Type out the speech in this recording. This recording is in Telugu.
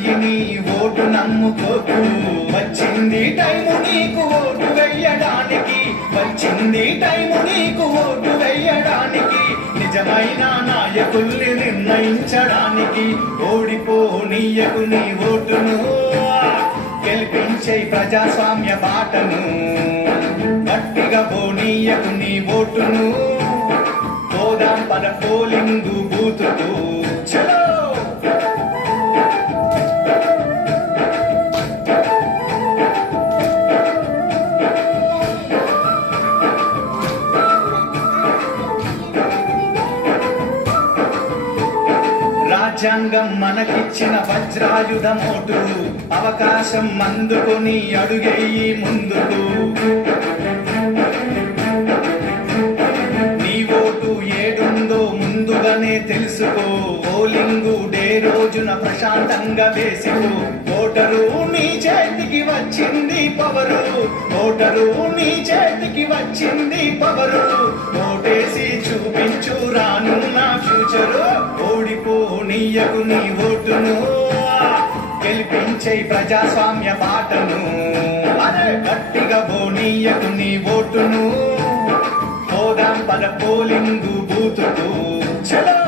చెయ్యి నీ ఓటు నమ్ముకోకు. వచ్చింది టైము నీకు ఓటు వెయ్యడానికి, వచ్చింది టైము నీకు ఓటు వెయ్యడానికి, నిజమైన నాయకుల్ని నిర్ణయించడానికి. ఓడిపోనీయకు నీ ఓటును, గెలిపించే ప్రజాస్వామ్య బాటను. గట్టిగా పోనీయకు నీ ఓటును, పోదాం పద పోలింగు బూతుకు. చలో రాజ్యాంగం మనకిచ్చిన వజ్రాయుధం ఓటు, అవకాశం అందుకొని అడుగేయి ముందుకు. నీ ఓటు ఏడుందో ముందుగానే తెలుసుకో, పోలింగు డే రోజున ప్రశాంతంగా వేసుకో. ఓటరు నీ చేతికి వచ్చింది పవరు, ఓటరు నీ చేతికి వచ్చింది పవరు. ఓటేసి చూపించు రానున్న ఫ్యూచరు. ఓడిపోనీయకు నీ ఓటును, గెలిపించే ప్రజాస్వామ్య బాటను. అదే గట్టిగా పోనీయకు నీ ఓటును, పోదాం పద పోలింగు బూతుకు. చలో